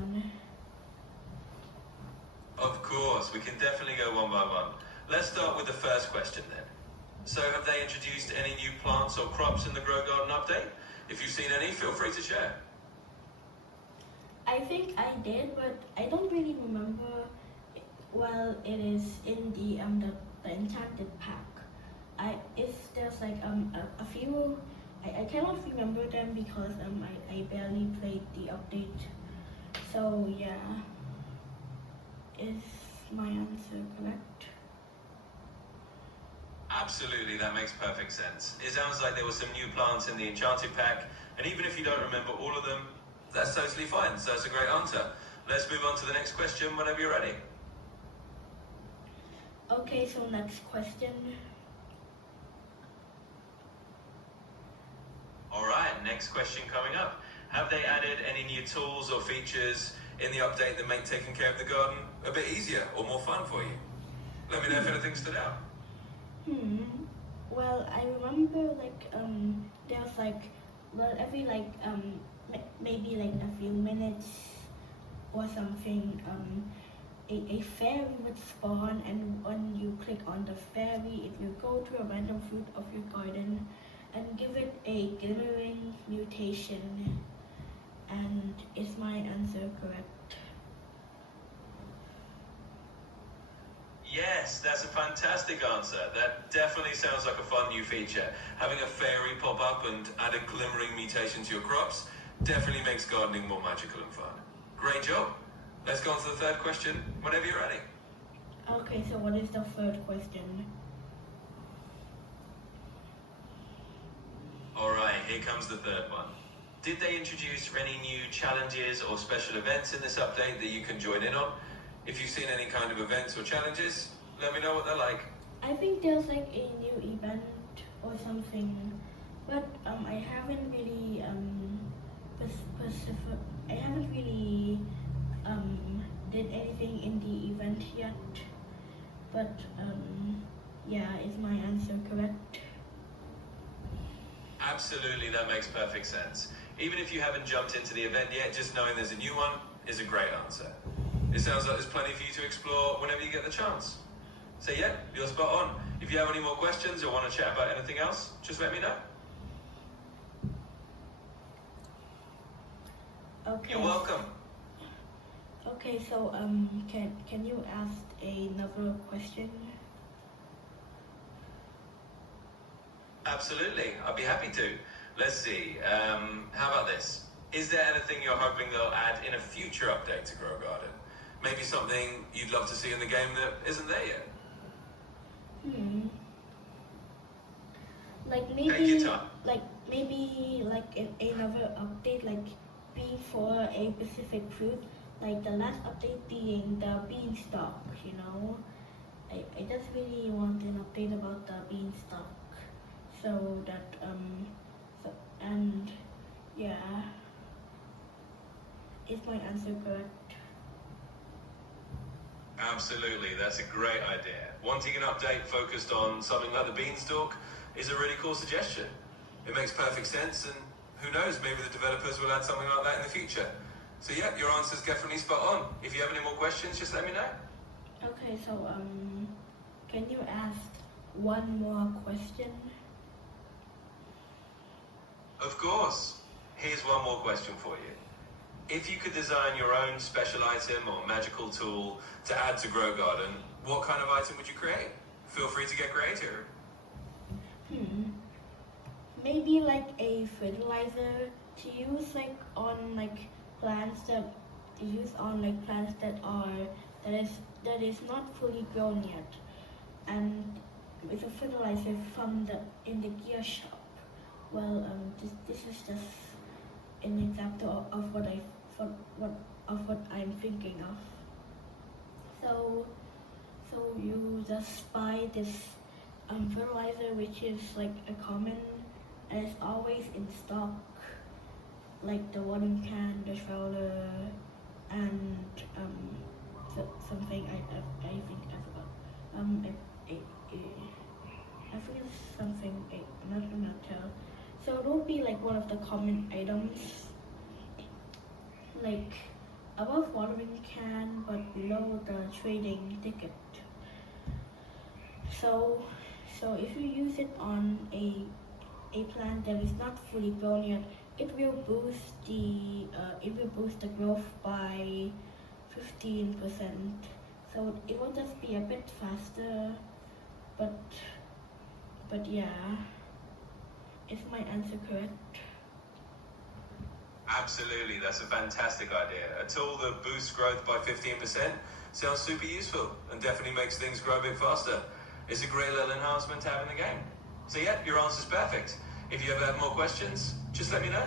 one. Of course, we can definitely go one by one. Let's start with the first question then. So have they introduced any new plants or crops in the Grow Garden update? If you've seen any, feel free to share. I think I did, but I don't really remember. Well, it is in the enchanted pack. If there's like a few, I cannot remember them because I barely played the update. So yeah, is my answer correct? Absolutely, that makes perfect sense. It sounds like there were some new plants in the Enchanted pack, and even if you don't remember all of them, that's totally fine, so that's a great answer. Let's move on to the next question whenever you're ready. Okay, so next question. Alright, next question coming up. Have they added any new tools or features in the update that make taking care of the garden a bit easier or more fun for you? Let me know if anything stood out. Well, I remember there's every maybe like a few minutes or something, a fairy would spawn, and when you click on the fairy, it will go to a random fruit of your garden and give it a glimmering mutation. And is my answer correct? Yes, that's a fantastic answer. That definitely sounds like a fun new feature. Having a fairy pop up and add a glimmering mutation to your crops definitely makes gardening more magical and fun. Great job. Let's go on to the third question whenever you're ready. Okay, so what is the third question? Alright, here comes the third one. Did they introduce any new challenges or special events in this update that you can join in on? If you've seen any kind of events or challenges, let me know what they're like. I think there's like a new event or something, but I haven't really did anything in the event yet. But yeah, is my answer correct? Absolutely, that makes perfect sense. Even if you haven't jumped into the event yet, just knowing there's a new one is a great answer. It sounds like there's plenty for you to explore whenever you get the chance. So yeah, you're spot on. If you have any more questions or want to chat about anything else, just let me know. Okay. You're welcome. Okay, so can you ask another question? Absolutely, I'd be happy to. Let's see, how about this? Is there anything you're hoping they'll add in a future update to Grow Garden? Maybe something you'd love to see in the game that isn't there yet? Another update, like before a specific fruit, like the last update being the beanstalk, you know. I just really want an update about the beanstalk, so that yeah, is my answer correct? Absolutely, that's a great idea. Wanting an update focused on something like the beanstalk is a really cool suggestion. It makes perfect sense, and who knows, maybe the developers will add something like that in the future. So yeah, your answer's definitely spot on. If you have any more questions, just let me know. Okay, so can you ask one more question? Of course. Here's one more question for you. If you could design your own special item or magical tool to add to Grow Garden, what kind of item would you create? Feel free to get creative. Maybe like a fertilizer to use on plants that that is not fully grown yet, and it's a fertilizer in the gear shop. Well, this is just an example of what I'm thinking of. So you just buy this fertilizer, which is like a common, and it's always in stock, like the watering can, the shower, and something I think I forgot. I think it's something another metal. So it would be like one of the common items, like above watering can but below the trading ticket. So if you use it on a plant that is not fully grown yet, it will boost the growth by 15%. So it will just be a bit faster, but yeah, is my answer correct? Absolutely, that's a fantastic idea. A tool that boosts growth by 15% sounds super useful and definitely makes things grow a bit faster. It's a great little enhancement to have in the game. So yeah, your answer's perfect. If you ever have more questions, just let me know.